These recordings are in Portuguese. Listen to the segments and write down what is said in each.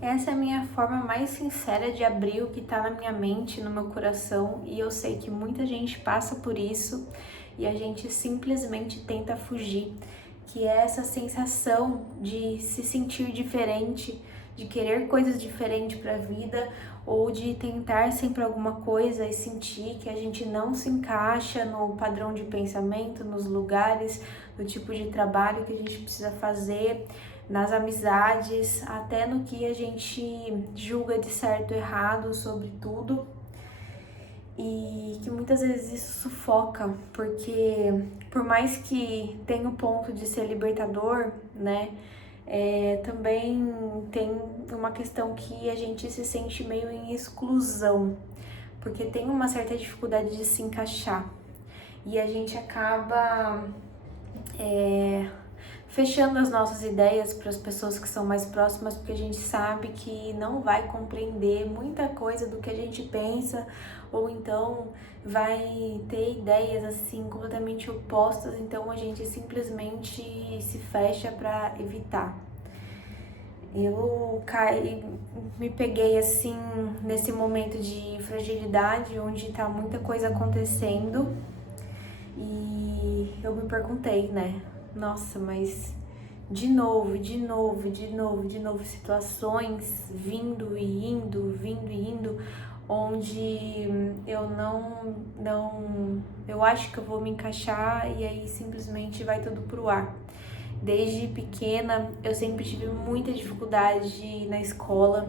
Essa é a minha forma mais sincera de abrir o que tá na minha mente, no meu coração, e eu sei que muita gente passa por isso e a gente simplesmente tenta fugir, que é essa sensação de se sentir diferente, de querer coisas diferentes para a vida ou de tentar sempre alguma coisa e sentir que a gente não se encaixa no padrão de pensamento, nos lugares, no tipo de trabalho que a gente precisa fazer, nas amizades, até no que a gente julga de certo e errado sobre tudo. E que muitas vezes isso sufoca, porque por mais que tenha o ponto de ser libertador, né, também tem uma questão que a gente se sente meio em exclusão, porque tem uma certa dificuldade de se encaixar e a gente acaba fechando as nossas ideias para as pessoas que são mais próximas, porque a gente sabe que não vai compreender muita coisa do que a gente pensa, ou então vai ter ideias assim completamente opostas, então a gente simplesmente se fecha para evitar. Eu me peguei assim nesse momento de fragilidade, onde tá muita coisa acontecendo, e eu me perguntei, né? Nossa, mas de novo, situações vindo e indo, onde eu acho que eu vou me encaixar e aí simplesmente vai tudo pro ar. Desde pequena eu sempre tive muita dificuldade na escola,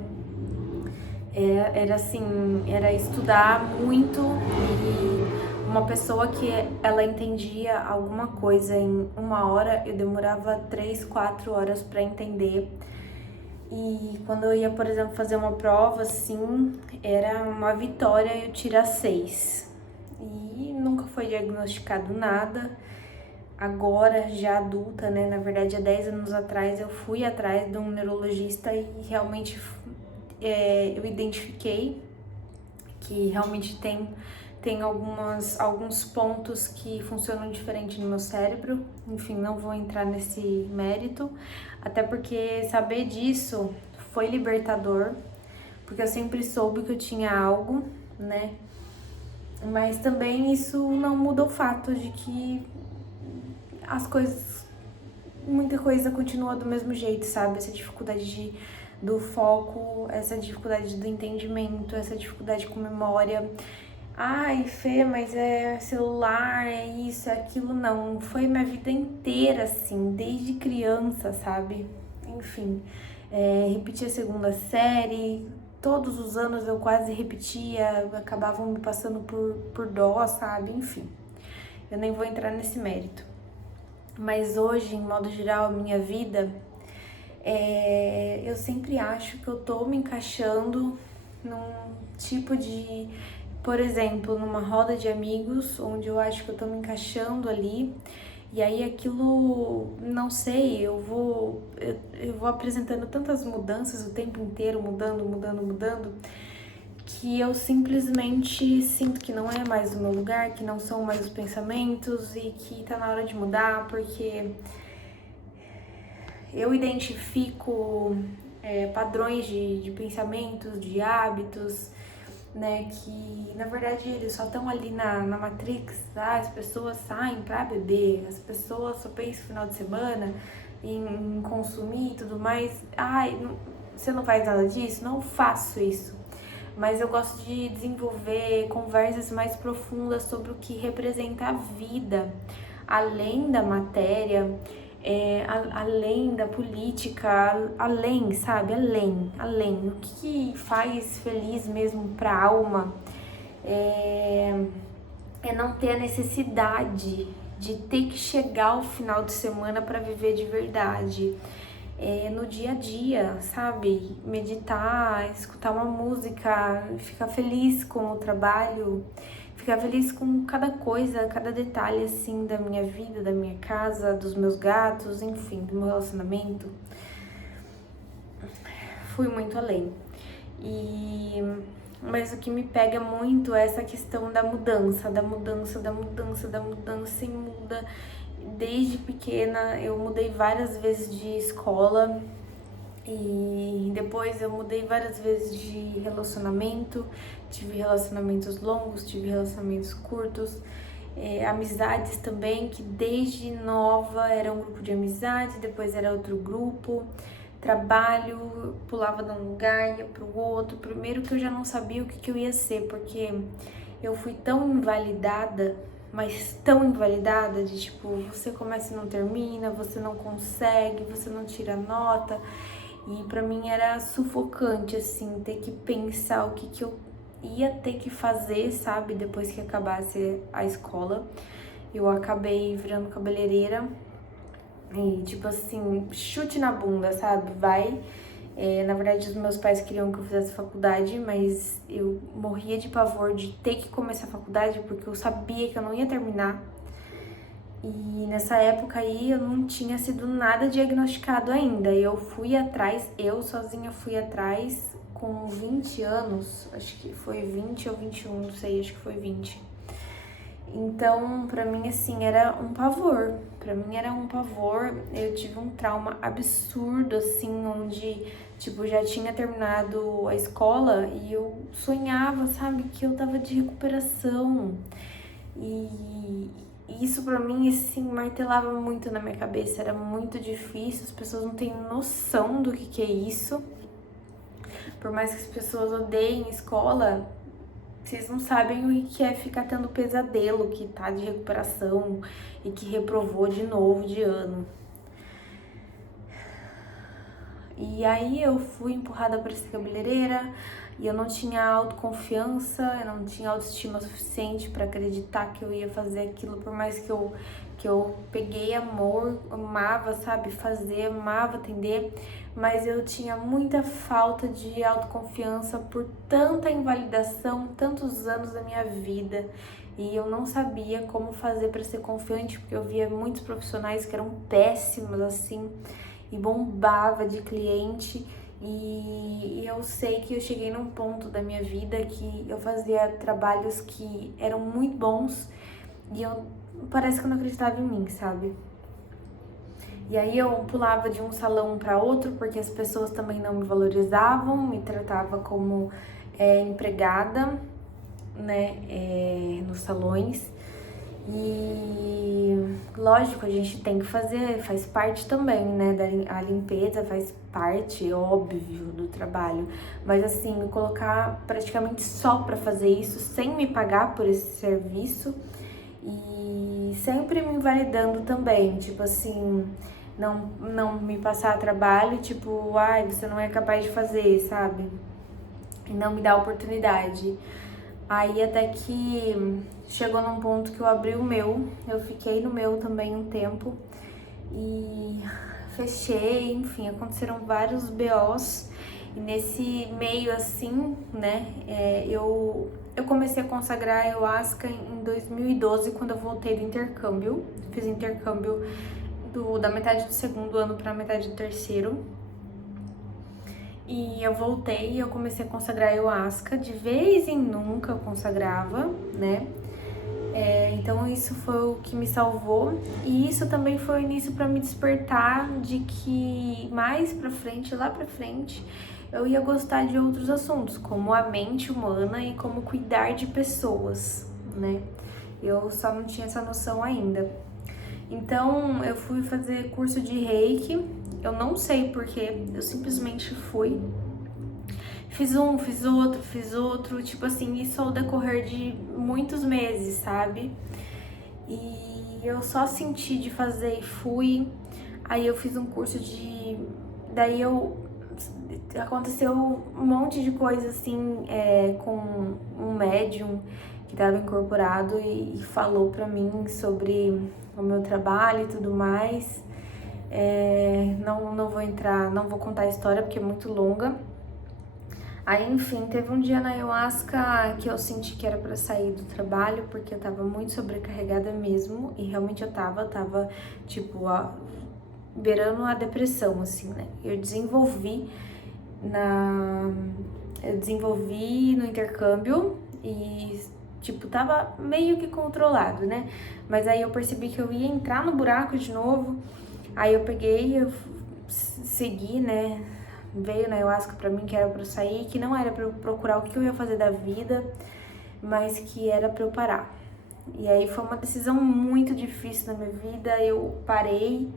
era estudar muito e uma pessoa que ela entendia alguma coisa em 1 hora, eu demorava 3, 4 horas para entender. E quando eu ia, por exemplo, fazer uma prova, assim, era uma vitória eu tirar 6. E nunca foi diagnosticado nada. Agora, já adulta, né, na verdade há 10 anos atrás, eu fui atrás de um neurologista e realmente eu identifiquei que realmente tem alguns pontos que funcionam diferente no meu cérebro. Enfim, não vou entrar nesse mérito, até porque saber disso foi libertador, porque eu sempre soube que eu tinha algo, né? Mas também isso não muda o fato de que muita coisa continua do mesmo jeito, sabe? Essa dificuldade do foco, essa dificuldade do entendimento, essa dificuldade com memória. Ai, Fê, mas é celular, é isso, é aquilo. Não, foi minha vida inteira assim, desde criança, sabe? Enfim, repeti a segunda série, todos os anos eu quase repetia, acabavam me passando por dó, sabe? Enfim, eu nem vou entrar nesse mérito. Mas hoje, em modo geral, a minha vida, eu sempre acho que eu tô me encaixando num tipo de, por exemplo, numa roda de amigos, onde eu acho que eu tô me encaixando ali, e aí aquilo, não sei, eu vou apresentando tantas mudanças o tempo inteiro, mudando, que eu simplesmente sinto que não é mais o meu lugar, que não são mais os pensamentos e que tá na hora de mudar, porque eu identifico padrões de pensamentos, de hábitos, né, que na verdade eles só estão ali na Matrix, tá? As pessoas saem pra beber, as pessoas só pensam no final de semana em consumir e tudo mais. Ai, você não faz nada disso? Não faço isso. Mas eu gosto de desenvolver conversas mais profundas sobre o que representa a vida, além da matéria, além da política, além, sabe? Além. O que faz feliz mesmo pra alma é não ter a necessidade de ter que chegar ao final de semana para viver de verdade. No dia a dia, sabe? Meditar, escutar uma música, ficar feliz com o trabalho, ficar feliz com cada coisa, cada detalhe assim da minha vida, da minha casa, dos meus gatos, enfim, do meu relacionamento. Fui muito além. Mas o que me pega muito é essa questão da mudança e muda. Desde pequena eu mudei várias vezes de escola E depois eu mudei várias vezes de relacionamento, tive relacionamentos longos, tive relacionamentos curtos, amizades também, que desde nova era um grupo de amizade, depois era outro grupo, trabalho, pulava de um lugar, ia pro outro. Primeiro que eu já não sabia o que eu ia ser, porque eu fui tão invalidada, mas tão invalidada, de tipo, você começa e não termina, você não consegue, você não tira nota. E pra mim era sufocante, assim, ter que pensar o que eu ia ter que fazer, sabe? Depois que acabasse a escola. Eu acabei virando cabeleireira e, tipo assim, chute na bunda, sabe? Vai. Na verdade, os meus pais queriam que eu fizesse faculdade, mas eu morria de pavor de ter que começar a faculdade porque eu sabia que eu não ia terminar. E nessa época aí eu não tinha sido nada diagnosticado ainda. Eu fui atrás, eu sozinha fui atrás com 20 anos, acho que foi 20 ou 21, não sei, acho que foi 20. Então, pra mim, assim, era um pavor. Pra mim era um pavor. Eu tive um trauma absurdo, assim, onde, tipo, já tinha terminado a escola e eu sonhava, sabe, que eu tava de recuperação. E isso pra mim, assim, martelava muito na minha cabeça. Era muito difícil, as pessoas não têm noção do que é isso. Por mais que as pessoas odeiem escola, vocês não sabem o que é ficar tendo pesadelo, que tá de recuperação e que reprovou de novo de ano. E aí eu fui empurrada para ser cabeleireira e eu não tinha autoconfiança, eu não tinha autoestima suficiente para acreditar que eu ia fazer aquilo, por mais que eu peguei amor, amava, sabe, fazer, amava atender, mas eu tinha muita falta de autoconfiança por tanta invalidação, tantos anos da minha vida. E eu não sabia como fazer para ser confiante, porque eu via muitos profissionais que eram péssimos assim e bombava de cliente. E eu sei que eu cheguei num ponto da minha vida que eu fazia trabalhos que eram muito bons e parece que eu não acreditava em mim, sabe? E aí eu pulava de um salão para outro porque as pessoas também não me valorizavam, me tratavam como empregada, né, nos salões. E lógico, a gente tem que fazer, faz parte também, né, a limpeza faz parte, óbvio, do trabalho. Mas assim, me colocar praticamente só pra fazer isso, sem me pagar por esse serviço e sempre me invalidando também, tipo assim, não me passar trabalho, tipo, ai, você não é capaz de fazer, sabe? E não me dar oportunidade. Aí até que chegou num ponto que eu abri o meu, eu fiquei no meu também um tempo e fechei, enfim, aconteceram vários BOs e nesse meio assim, né, eu comecei a consagrar a Ayahuasca em 2012, quando eu voltei do intercâmbio, fiz intercâmbio da metade do segundo ano para a metade do terceiro. E eu voltei e eu comecei a consagrar Ayahuasca, de vez em nunca eu consagrava, né? Então isso foi o que me salvou e isso também foi o início para me despertar de que mais pra frente, lá pra frente, eu ia gostar de outros assuntos, como a mente humana e como cuidar de pessoas, né? Eu só não tinha essa noção ainda. Então eu fui fazer curso de Reiki, eu não sei porquê, eu simplesmente fui. Fiz um, fiz outro, tipo assim, isso ao decorrer de muitos meses, sabe? E eu só senti de fazer e fui. Aí eu fiz um curso de... Daí aconteceu um monte de coisa assim, com um médium que estava incorporado e falou pra mim sobre o meu trabalho e tudo mais. Não vou entrar, não vou contar a história porque é muito longa. Aí, enfim, teve um dia na Ayahuasca que eu senti que era pra sair do trabalho, porque eu tava muito sobrecarregada mesmo, e realmente eu tava, tipo, beirando a depressão, assim, né? Eu desenvolvi no intercâmbio e, tipo, tava meio que controlado, né? Mas aí eu percebi que eu ia entrar no buraco de novo, aí eu peguei, eu segui, né? veio na ayahuasca pra mim que era pra eu sair, que não era pra eu procurar o que eu ia fazer da vida, mas que era pra eu parar. E aí foi uma decisão muito difícil na minha vida, eu parei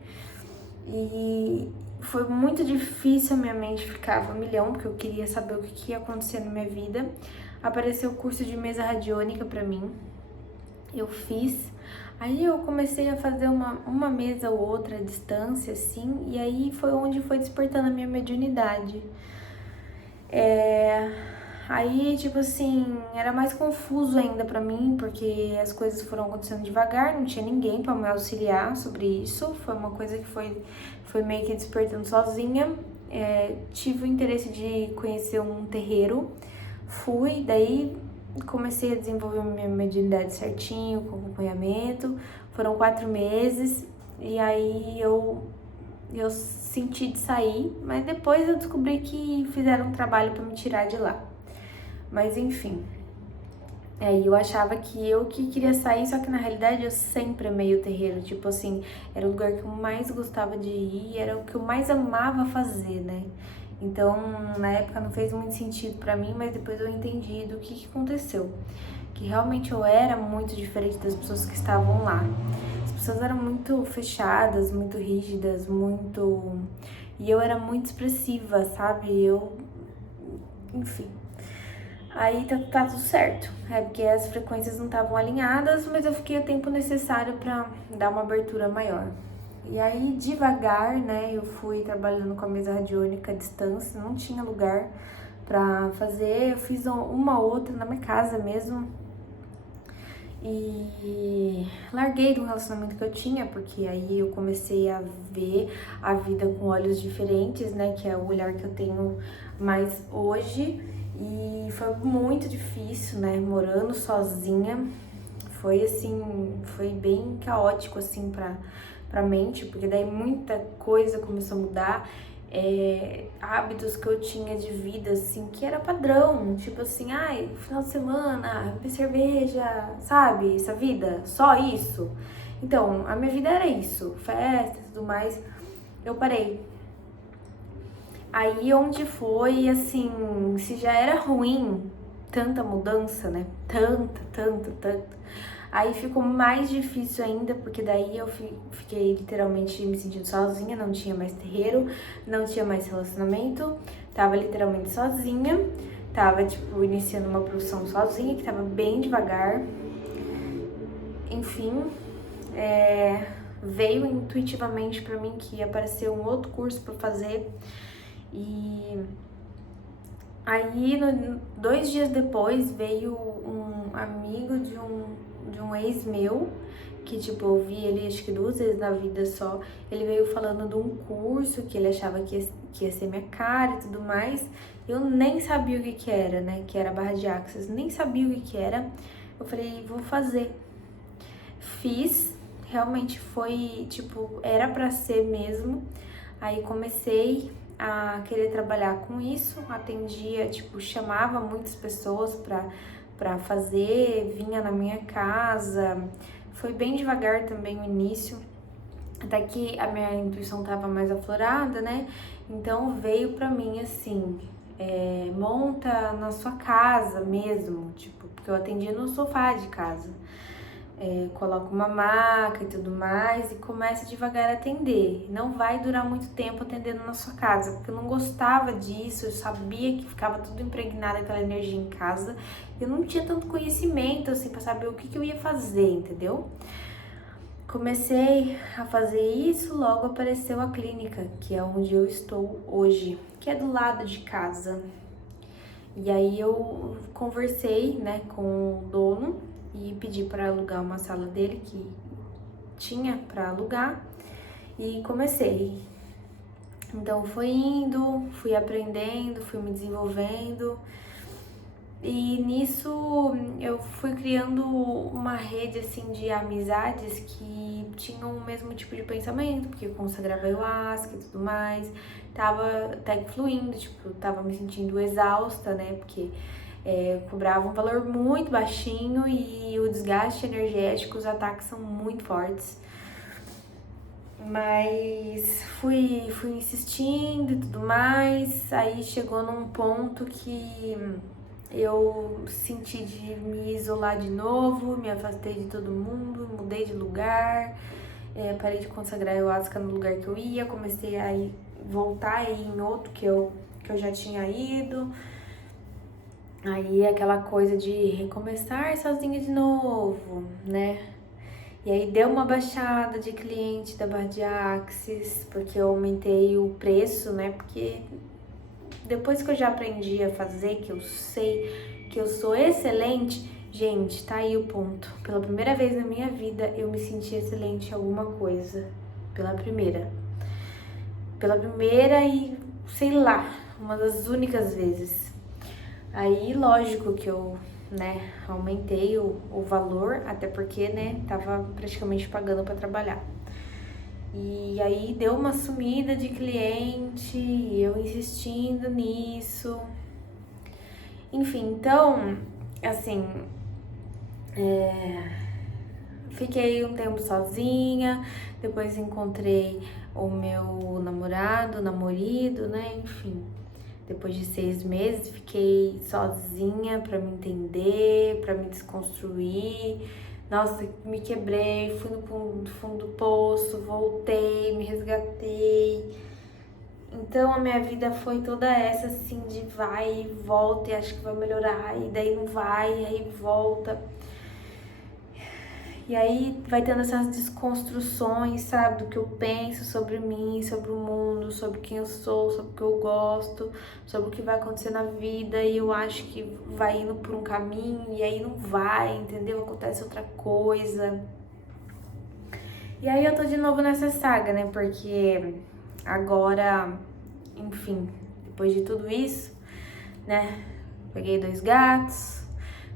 e foi muito difícil, a minha mente ficava a milhão, porque eu queria saber o que ia acontecer na minha vida. Apareceu o curso de mesa radiônica pra mim, eu fiz. Aí eu comecei a fazer uma mesa ou outra à distância, assim, e aí foi onde foi despertando a minha mediunidade. Aí, tipo assim, era mais confuso ainda pra mim, porque as coisas foram acontecendo devagar, não tinha ninguém pra me auxiliar sobre isso. Foi uma coisa que foi meio que despertando sozinha. Tive o interesse de conhecer um terreiro, fui, daí comecei a desenvolver minha mediunidade certinho, com acompanhamento. Foram 4 meses e aí eu senti de sair, mas depois eu descobri que fizeram um trabalho pra me tirar de lá. Mas enfim, eu achava que eu que queria sair, só que na realidade eu sempre amei o terreiro, tipo assim, era o lugar que eu mais gostava de ir, era o que eu mais amava fazer, né? Então, na época não fez muito sentido pra mim, mas depois eu entendi do que aconteceu. Que realmente eu era muito diferente das pessoas que estavam lá. As pessoas eram muito fechadas, muito rígidas, muito... E eu era muito expressiva, sabe? Enfim. Aí tá tudo certo, porque as frequências não estavam alinhadas, mas eu fiquei o tempo necessário pra dar uma abertura maior. E aí, devagar, né, eu fui trabalhando com a mesa radiônica à distância, não tinha lugar pra fazer, eu fiz uma outra na minha casa mesmo. E larguei do relacionamento que eu tinha, porque aí eu comecei a ver a vida com olhos diferentes, né, que é o olhar que eu tenho mais hoje. E foi muito difícil, né, morando sozinha, foi assim, foi bem caótico assim pra mente, porque daí muita coisa começou a mudar, hábitos que eu tinha de vida, assim, que era padrão, tipo assim, ai, final de semana, beber cerveja, sabe, essa vida, só isso. Então, a minha vida era isso, festa e tudo mais, eu parei. Aí onde foi, assim, se já era ruim, tanta mudança, né? Tanta. Aí ficou mais difícil ainda, porque daí eu fiquei literalmente me sentindo sozinha, não tinha mais terreiro, não tinha mais relacionamento, tava literalmente sozinha, tava, tipo, iniciando uma profissão sozinha, que tava bem devagar. Enfim, veio intuitivamente pra mim que apareceu um outro curso pra fazer. E aí, 2 dias depois, veio um amigo de um ex meu, que tipo, eu vi ele acho que 2 vezes na vida só. Ele veio falando de um curso que ele achava que ia ser minha cara e tudo mais. Eu nem sabia o que era, né? Que era barra de axis, nem sabia o que era. Eu falei, vou fazer. Fiz, realmente foi, tipo, era pra ser mesmo. Aí comecei a querer trabalhar com isso, atendia, tipo, chamava muitas pessoas pra fazer, vinha na minha casa. Foi bem devagar também o início, até que a minha intuição tava mais aflorada, né? Então veio pra mim assim, monta na sua casa mesmo, tipo, porque eu atendia no sofá de casa. Coloca uma maca e tudo mais e começa devagar a atender. Não vai durar muito tempo atendendo na sua casa, porque eu não gostava disso, eu sabia que ficava tudo impregnado aquela energia em casa. Eu não tinha tanto conhecimento assim pra saber o que eu ia fazer, entendeu? Comecei a fazer isso, logo apareceu a clínica, que é onde eu estou hoje, que é do lado de casa. E aí eu conversei, né, com o dono e pedi para alugar uma sala dele que tinha para alugar e comecei. Então fui indo, fui aprendendo, fui me desenvolvendo e nisso eu fui criando uma rede assim de amizades que tinham o mesmo tipo de pensamento, porque eu consagrava ayahuasca e tudo mais, tava até fluindo, tipo, tava me sentindo exausta, né, porque cobrava um valor muito baixinho e o desgaste energético, os ataques são muito fortes. Mas fui insistindo e tudo mais, aí chegou num ponto que eu senti de me isolar de novo, me afastei de todo mundo, mudei de lugar, parei de consagrar ayahuasca no lugar que eu ia, comecei a voltar a ir em outro que eu já tinha ido. Aí aquela coisa de recomeçar sozinha de novo, né? E aí deu uma baixada de cliente da Bar de Axis, porque eu aumentei o preço, né? Porque depois que eu já aprendi a fazer, que eu sei que eu sou excelente, gente, tá aí o ponto. Pela primeira vez na minha vida eu me senti excelente em alguma coisa. Pela primeira. Pela primeira e, sei lá, uma das únicas vezes. Aí, lógico que eu, né, aumentei o valor, até porque, né, tava praticamente pagando para trabalhar. E aí deu uma sumida de cliente, eu insistindo nisso. Enfim, então, assim, fiquei um tempo sozinha, depois encontrei o meu namorado, né, enfim. Depois de 6 meses, fiquei sozinha pra me entender, pra me desconstruir. Nossa, me quebrei, fui no fundo do poço, voltei, me resgatei. Então a minha vida foi toda essa assim de vai e volta e acho que vai melhorar, e daí não vai, e aí volta. E aí vai tendo essas desconstruções, sabe, do que eu penso sobre mim, sobre o mundo, sobre quem eu sou, sobre o que eu gosto, sobre o que vai acontecer na vida, e eu acho que vai indo por um caminho e aí não vai, entendeu? Acontece outra coisa. E aí eu tô de novo nessa saga, né? Porque agora, enfim, depois de tudo isso, né? Peguei 2 gatos,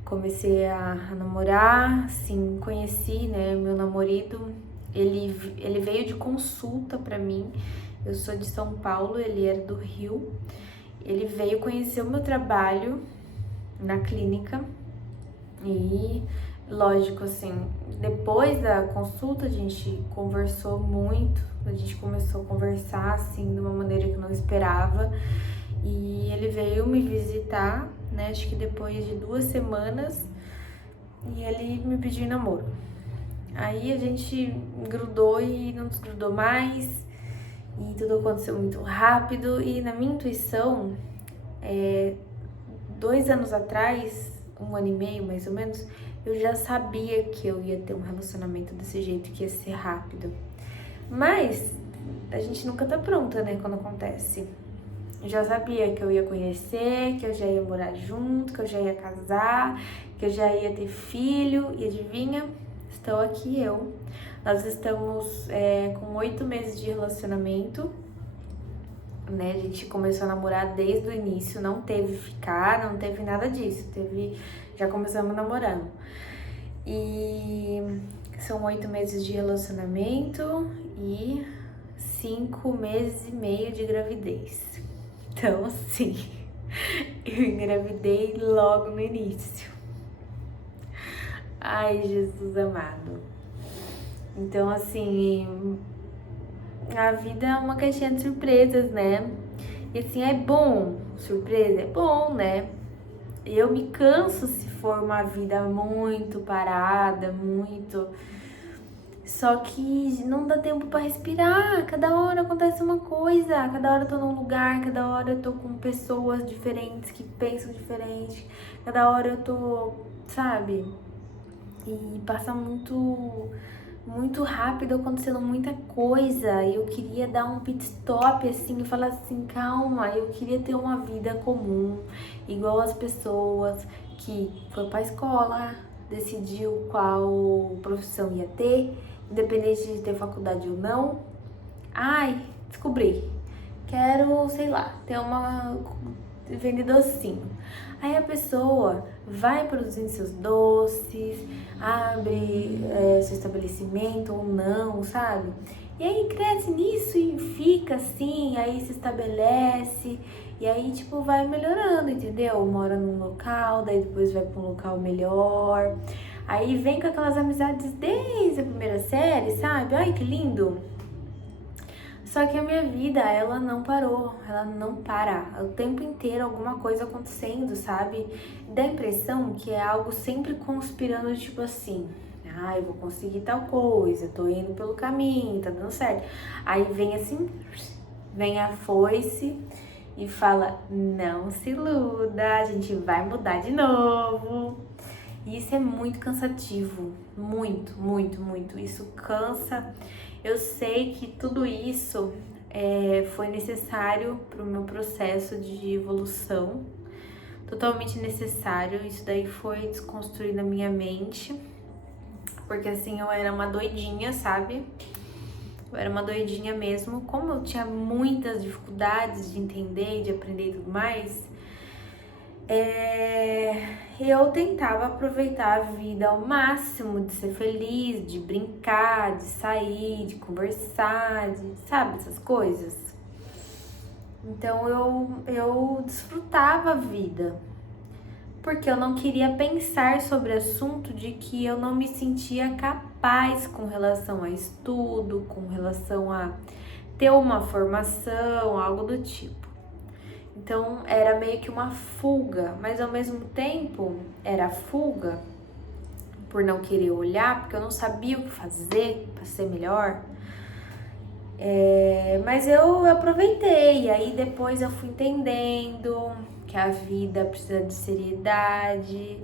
comecei a namorar, sim, conheci, né, meu namorado, ele veio de consulta pra mim, eu sou de São Paulo, ele era do Rio, ele veio conhecer o meu trabalho na clínica e, lógico, assim, depois da consulta a gente conversou muito, a gente começou a conversar, assim, de uma maneira que eu não esperava, e ele veio me visitar, né, acho que depois de 2 semanas, e ele me pediu em namoro. Aí a gente grudou e não desgrudou mais, e tudo aconteceu muito rápido, e na minha intuição, 2 anos atrás, 1 ano e meio mais ou menos, eu já sabia que eu ia ter um relacionamento desse jeito, que ia ser rápido. Mas a gente nunca tá pronta, né, quando acontece. Eu já sabia que eu ia conhecer, que eu já ia morar junto, que eu já ia casar, que eu já ia ter filho. E adivinha? Estou aqui eu. Nós estamos com 8 meses de relacionamento, né? A gente começou a namorar desde o início, não teve ficar, não teve nada disso. Já começamos namorando. E são 8 meses de relacionamento e 5 meses e meio de gravidez. Então, assim, eu engravidei logo no início. Ai, Jesus amado. Então, assim, a vida é uma caixinha de surpresas, né? E assim, é bom, surpresa é bom, né? Eu me canso se for uma vida muito parada, muito... Só que não dá tempo pra respirar, cada hora acontece uma coisa, cada hora eu tô num lugar, cada hora eu tô com pessoas diferentes que pensam diferente, cada hora eu tô, sabe? E passa muito rápido, acontecendo muita coisa. Eu queria dar um pit stop assim e falar assim, calma, eu queria ter uma vida comum, igual as pessoas que foi pra escola, decidiu qual profissão ia ter, independente de ter faculdade ou não. Ai, descobri. Quero, sei lá, vender docinho. Aí a pessoa vai produzindo seus doces, abre seu estabelecimento ou não, sabe? E aí cresce nisso e fica assim, aí se estabelece, e aí tipo vai melhorando, entendeu? Mora num local, daí depois vai pra um local melhor. Aí vem com aquelas amizades desde a primeira série, sabe? Ai, que lindo! Só que a minha vida, ela não parou, ela não para. O tempo inteiro alguma coisa acontecendo, sabe? Dá a impressão que é algo sempre conspirando, tipo assim, ah, eu vou conseguir tal coisa, tô indo pelo caminho, tá dando certo. Aí vem assim, vem a foice e fala, não se iluda, a gente vai mudar de novo. E isso é muito cansativo, muito, muito, muito. Isso cansa. Eu sei que tudo isso foi necessário para o meu processo de evolução, totalmente necessário. Isso daí foi desconstruir na minha mente, porque assim eu era uma doidinha, sabe? Eu era uma doidinha mesmo. Como eu tinha muitas dificuldades de entender e de aprender e tudo mais, eu tentava aproveitar a vida ao máximo, de ser feliz, de brincar, de sair, de conversar, sabe, essas coisas. Então eu desfrutava a vida, porque eu não queria pensar sobre o assunto de que eu não me sentia capaz com relação a estudo, com relação a ter uma formação, algo do tipo. Então era meio que uma fuga, mas ao mesmo tempo era fuga por não querer olhar, porque eu não sabia o que fazer para ser melhor. Mas eu aproveitei, aí depois eu fui entendendo que a vida precisa de seriedade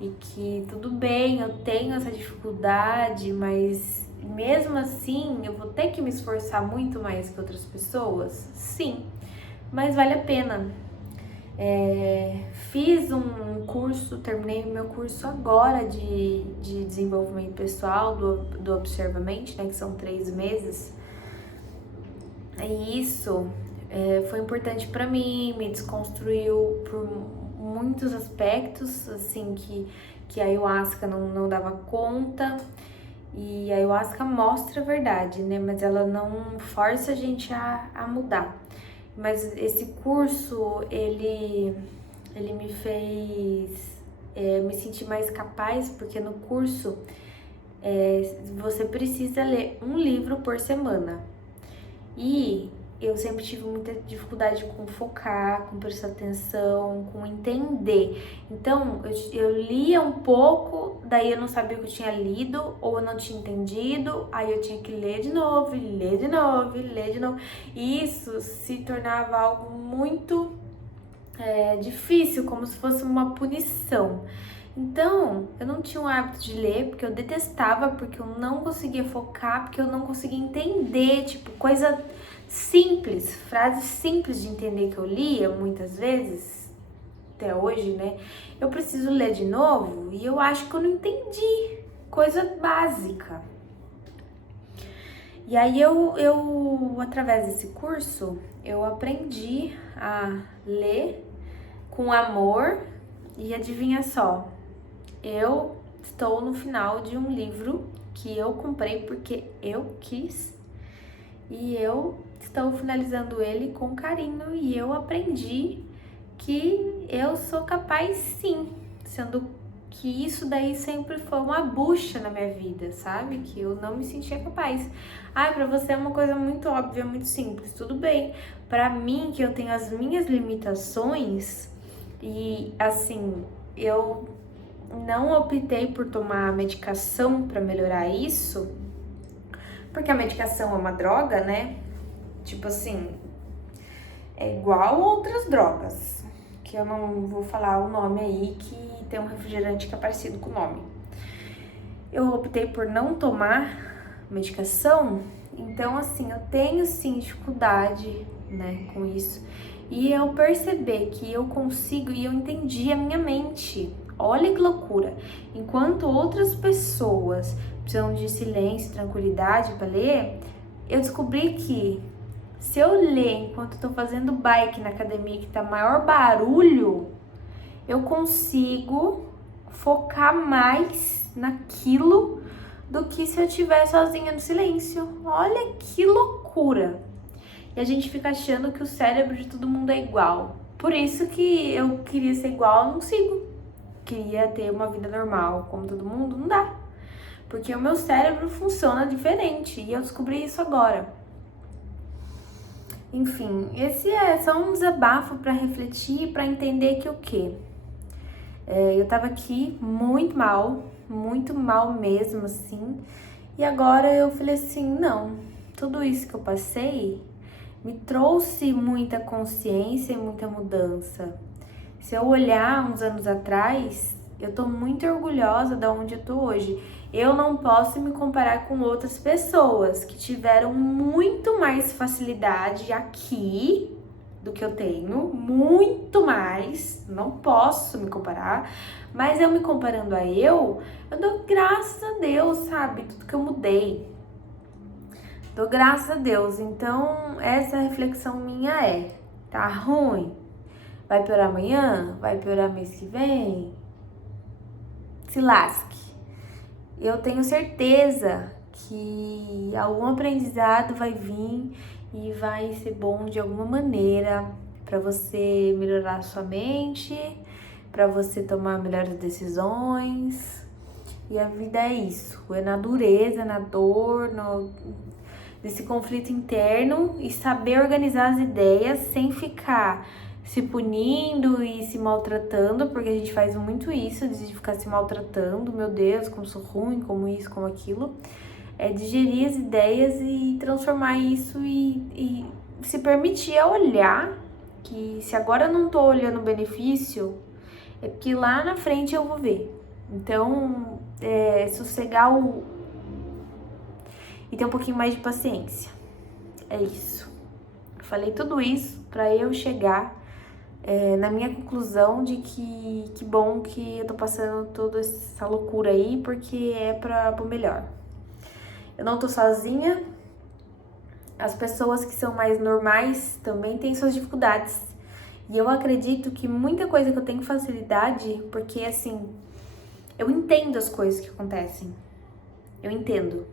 e que tudo bem, eu tenho essa dificuldade, mas mesmo assim eu vou ter que me esforçar muito mais que outras pessoas? Sim, mas vale a pena. Fiz um curso, terminei o meu curso agora de desenvolvimento pessoal do Observamente, né, que são 3 meses. E isso foi importante para mim, me desconstruiu por muitos aspectos, assim, que a Ayahuasca não dava conta. E a Ayahuasca mostra a verdade, né, mas ela não força a gente a mudar. Mas esse curso, ele me fez me sentir mais capaz, porque no curso você precisa ler um livro por semana. E eu sempre tive muita dificuldade com focar, com prestar atenção, com entender. Então, eu lia um pouco, daí eu não sabia o que eu tinha lido, ou eu não tinha entendido, aí eu tinha que ler de novo, ler de novo, ler de novo. E isso se tornava algo muito difícil, como se fosse uma punição. Então, eu não tinha o hábito de ler, porque eu detestava, porque eu não conseguia focar, porque eu não conseguia entender, tipo, coisa simples, frases simples de entender que eu lia muitas vezes, até hoje, né? Eu preciso ler de novo e eu acho que eu não entendi, coisa básica. E aí eu através desse curso, eu aprendi a ler com amor e adivinha só, eu estou no final de um livro que eu comprei porque eu quis e eu estou finalizando ele com carinho e eu aprendi que eu sou capaz sim, sendo que isso daí sempre foi uma bucha na minha vida, sabe? Que eu não me sentia capaz. Ai, pra você é uma coisa muito óbvia, muito simples, tudo bem. Pra mim, que eu tenho as minhas limitações e assim, eu não optei por tomar a medicação para melhorar isso, porque a medicação é uma droga, né? Tipo assim, é igual outras drogas, que eu não vou falar o nome aí, que tem um refrigerante que é parecido com o nome. Eu optei por não tomar medicação, então assim, eu tenho sim dificuldade, né, com isso. E eu percebi que eu consigo e eu entendi a minha mente. Olha que loucura! Enquanto outras pessoas precisam de silêncio e tranquilidade para ler, eu descobri que se eu ler enquanto estou fazendo bike na academia que tá maior barulho, eu consigo focar mais naquilo do que se eu estiver sozinha no silêncio. Olha que loucura! E a gente fica achando que o cérebro de todo mundo é igual. Por isso que eu queria ser igual, eu não consigo. Queria ter uma vida normal como todo mundo, não dá. Porque o meu cérebro funciona diferente e eu descobri isso agora. Enfim, esse é só um desabafo para refletir, para entender que o quê? Eu tava aqui muito mal mesmo, assim, e agora eu falei assim, não, tudo isso que eu passei me trouxe muita consciência e muita mudança. Se eu olhar uns anos atrás, eu tô muito orgulhosa de onde eu tô hoje. Eu não posso me comparar com outras pessoas que tiveram muito mais facilidade aqui do que eu tenho, muito mais, não posso me comparar, mas eu me comparando a eu dou graças a Deus, sabe, tudo que eu mudei, dou graças a Deus. Então, essa reflexão minha tá ruim? Vai piorar amanhã? Vai piorar mês que vem? Se lasque. Eu tenho certeza que algum aprendizado vai vir e vai ser bom de alguma maneira para você melhorar a sua mente, para você tomar melhores decisões. E a vida é isso, é na dureza, na dor, desse conflito interno, e saber organizar as ideias sem ficar se punindo e se maltratando, porque a gente faz muito isso, de ficar se maltratando, meu Deus, como sou ruim, como isso, como aquilo. É digerir as ideias e transformar isso e se permitir a olhar que se agora eu não tô olhando o benefício, é porque lá na frente eu vou ver. Então, sossegar e ter um pouquinho mais de paciência. É isso. Falei tudo isso para eu chegar na minha conclusão de que bom que eu tô passando toda essa loucura aí, porque é pro melhor. Eu não tô sozinha, as pessoas que são mais normais também têm suas dificuldades. E eu acredito que muita coisa que eu tenho facilidade, porque assim, eu entendo as coisas que acontecem. Eu entendo.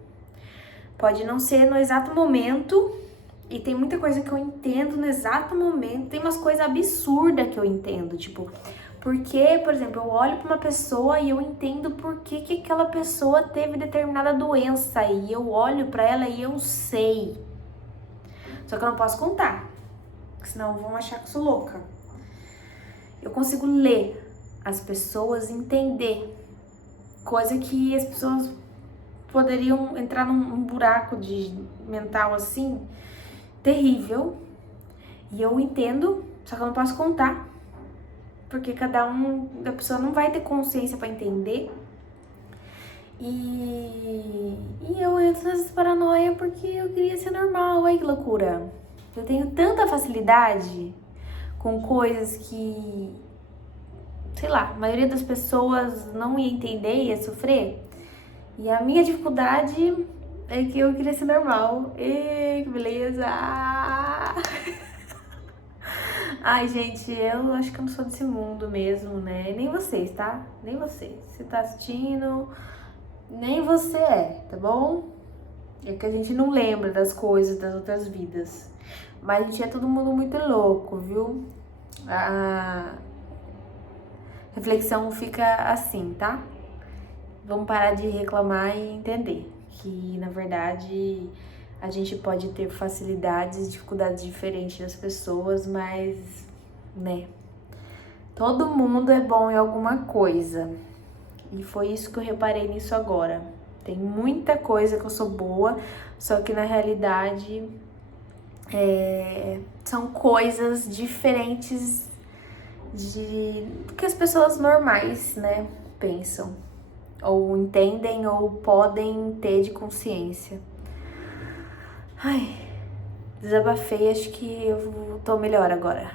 Pode não ser no exato momento, e tem muita coisa que eu entendo no exato momento, tem umas coisas absurdas que eu entendo, tipo, porque, por exemplo, eu olho pra uma pessoa e eu entendo por que aquela pessoa teve determinada doença, e eu olho pra ela e eu sei. Só que eu não posso contar, senão vão achar que eu sou louca. Eu consigo ler as pessoas, entender, coisa que as pessoas poderiam entrar num buraco de mental assim, terrível, e eu entendo, só que eu não posso contar, porque a pessoa não vai ter consciência para entender, e eu entro nessa paranoia porque eu queria ser normal. Ai, que loucura. Eu tenho tanta facilidade com coisas que, sei lá, a maioria das pessoas não ia entender, ia sofrer, e a minha dificuldade é que eu queria ser normal. Ei, que beleza! Ai, gente, eu acho que eu não sou desse mundo mesmo, né? Nem vocês, tá? Nem vocês. Você tá assistindo, nem você tá bom? É que a gente não lembra das coisas das outras vidas. Mas a gente é todo mundo muito louco, viu? A reflexão fica assim, tá? Vamos parar de reclamar e entender que, na verdade, a gente pode ter facilidades e dificuldades diferentes das pessoas, mas, né, todo mundo é bom em alguma coisa. E foi isso que eu reparei nisso agora. Tem muita coisa que eu sou boa, só que na realidade são coisas diferentes do que as pessoas normais, né, pensam, ou entendem, ou podem ter de consciência. Ai, desabafei, acho que eu tô melhor agora.